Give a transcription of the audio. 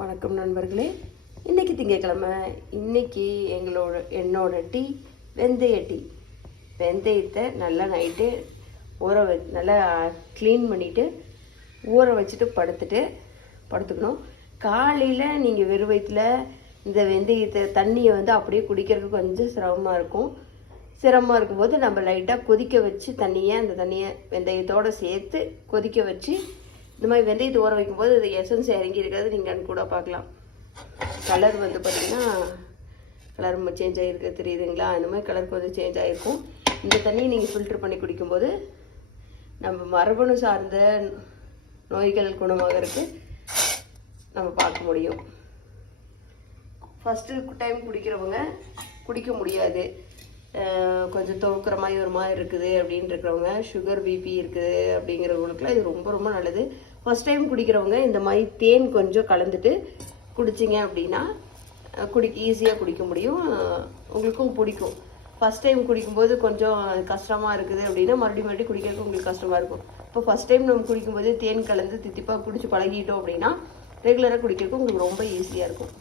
வணக்கம் நண்பர்களே. இன்றைக்கி திங்கக்கிழமை. இன்றைக்கி என்னோட டீ வெந்தய டீ. வெந்தயத்தை நல்லா நைட்டு நல்லா க்ளீன் பண்ணிவிட்டு ஊற வச்சுட்டு படுத்துக்கணும். காலையில் நீங்கள் வெறும் வயிற்றில் இந்த வெந்தயத்தை தண்ணியை அப்படியே குடிக்கிறதுக்கு கொஞ்சம் சிரமமாக இருக்கும்போது நம்ம லைட்டாக கொதிக்க வச்சு அந்த தண்ணியை வெந்தயத்தோடு சேர்த்து கொதிக்க வச்சு இந்த மாதிரி வெந்தயத்தை ஊற வைக்கும்போது இது எசன்ஸ் இறங்கி இருக்கிறது நீங்கள் கூட பார்க்கலாம். கலர் பார்த்திங்கன்னா கலர் சேஞ்ச் ஆகிருக்கு, தெரியுதுங்களா? இந்த மாதிரி கலர் கொஞ்சம் சேஞ்ச் ஆகிருக்கும். இந்த தண்ணியை நீங்கள் ஃபில்டர் பண்ணி குடிக்கும்போது நம்ம மரபணு சார்ந்த நோய்கள் குணமாகறதுக்கு நம்ம பார்க்க முடியும். ஃபஸ்ட்டு டைம் குடிக்கிறவங்க குடிக்க முடியாது, கொஞ்சம் துவக்கிற மாதிரி ஒரு மாதிரி இருக்குது அப்படின்னு இருக்கிறவங்க, சுகர் பிபி இருக்குது அப்படிங்கிறவங்களுக்குலாம் இது ரொம்ப ரொம்ப நல்லது. ஃபஸ்ட் டைம் குடிக்கிறவங்க இந்த மாதிரி தேன் கொஞ்சம் கலந்துட்டு குடிச்சிங்க அப்படின்னா ஈஸியாக குடிக்க முடியும், உங்களுக்கும் பிடிக்கும். ஃபஸ்ட் டைம் குடிக்கும்போது கொஞ்சம் கஷ்டமாக இருக்குது அப்படின்னா மறுபடியும் குடிக்கிறதுக்கு உங்களுக்கு கஷ்டமாக இருக்கும். இப்போ ஃபஸ்ட் டைம் நம்ம குடிக்கும்போது தேன் கலந்து தித்திப்பாக குடிச்சு பழகிட்டோம் அப்படின்னா ரெகுலராக குடிக்கிறதுக்கு உங்களுக்கு ரொம்ப ஈஸியாக இருக்கும்.